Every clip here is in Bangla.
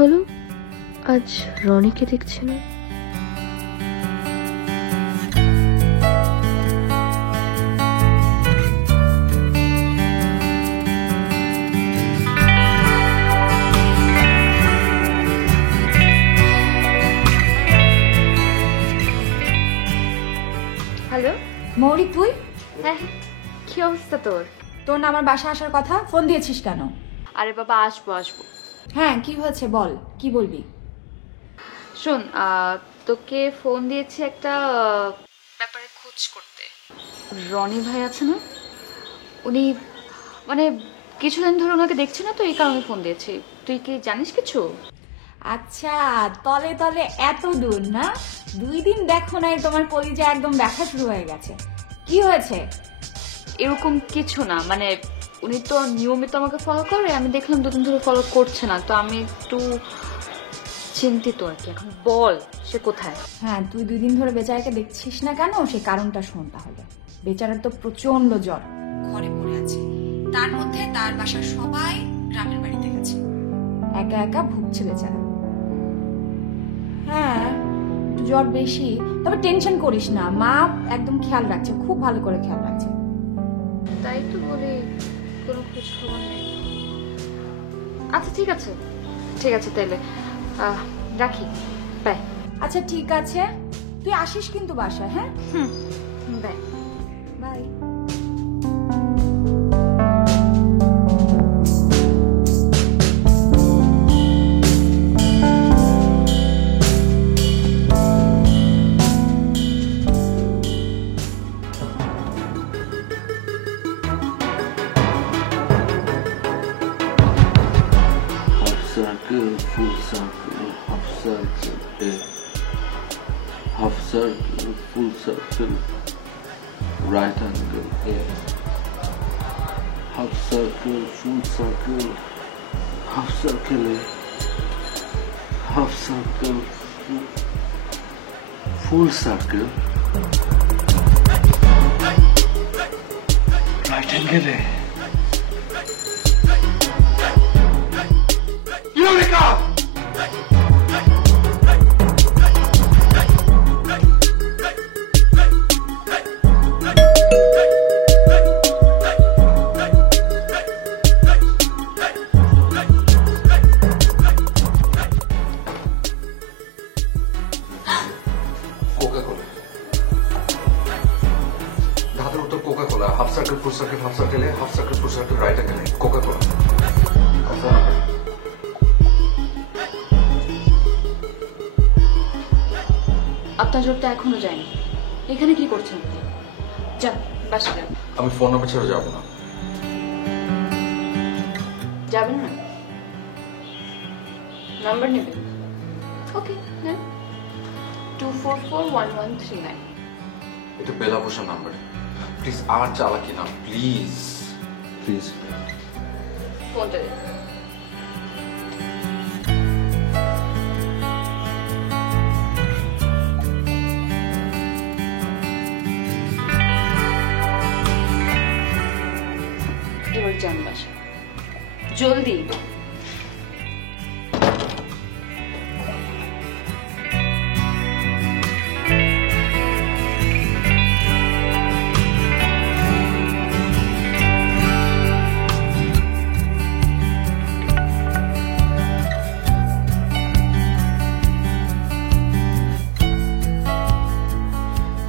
হলো আজ রনিকে দেখছে না? হ্যালো মৌরি, তুই? হ্যাঁ, কি অবস্থা তোর? তোর না আমার বাসা আসার কথা, ফোন দিয়েছিস কেন? আরে বাবা, আসবো। হ্যাঁ, কি হয়েছে বল, কি বলবি? শোন, তোকে ফোন দিয়েছি একটা ব্যাপারে খোঁজ করতে। রনি ভাই আছে না, উনি মানে কিছুদিন ধরে ওনাকে দেখছি না, তো এই কারণে ফোন দিয়েছি। তুই কি জানিস কিছু? আচ্ছা, তলে তলে এত দূর না? 2 দিন দেখো নাই, তোমার কলিজা একদম ব্যথা শুরু হয়ে গেছে। কি হয়েছে? এরকম কিছু না, মানে উনি তো নিয়মিত আমাকে ফলো করে, আমি দেখলাম 2 দিন ধরে ফলো করছে না, তো আমি একটু চিন্তিত আর কি। এখন বল, সে কোথায়? হ্যাঁ, তুই 2 দিন ধরে বেচারাকে দেখছিস না কেন, সেই কারণটা শোন তাহলে। বেচারার তো প্রচন্ড জ্বর, ঘরে পড়ে আছে। তার মধ্যে তার বাসার সবাই গ্রামের বাড়িতে গেছে, একা একা ভুগছে বেচারা। হ্যাঁ, একটু জ্বর বেশি, তবে টেনশন করিস না, মা একদম খেয়াল রাখছে, খুব ভালো করে খেয়াল রাখছে। তাই তো বলি, কোনো খোঁজ খবর নেই। আচ্ছা ঠিক আছে, তাইলে রাখি, বাই। আচ্ছা ঠিক আছে, তুই আসিস কিন্তু বাসায়। হ্যাঁ, bye bye. Circle, full circle, half circle, half circle, full circle, right angle, half circle, full circle, half circle, half circle, full circle, right angle. Eureka! Coca Cola, ধাতুর উত্তর Coca Cola, half circle full circle, half সার্কেলে half circle full circle, right অ্যাঙ্গেলে কোকা-কোলা। আপনার জ্বরটা এখনো যায়নি, এখানে কি করছেন আপনি? যান বাসা যান। আমি ফোন নাম্বার ছেড়ে যাবো না। যাবেন না? নাম্বার নেবেন? ওকে, নেন। 2441139। এটা বেলা বসার নাম্বার। প্লিজ আর চালাকি না, প্লিজ প্লিজ। ফোনটা দিন। এবার যান বাসা, জলদি।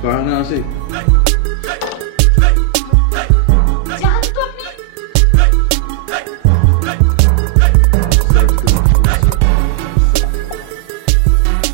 Varna,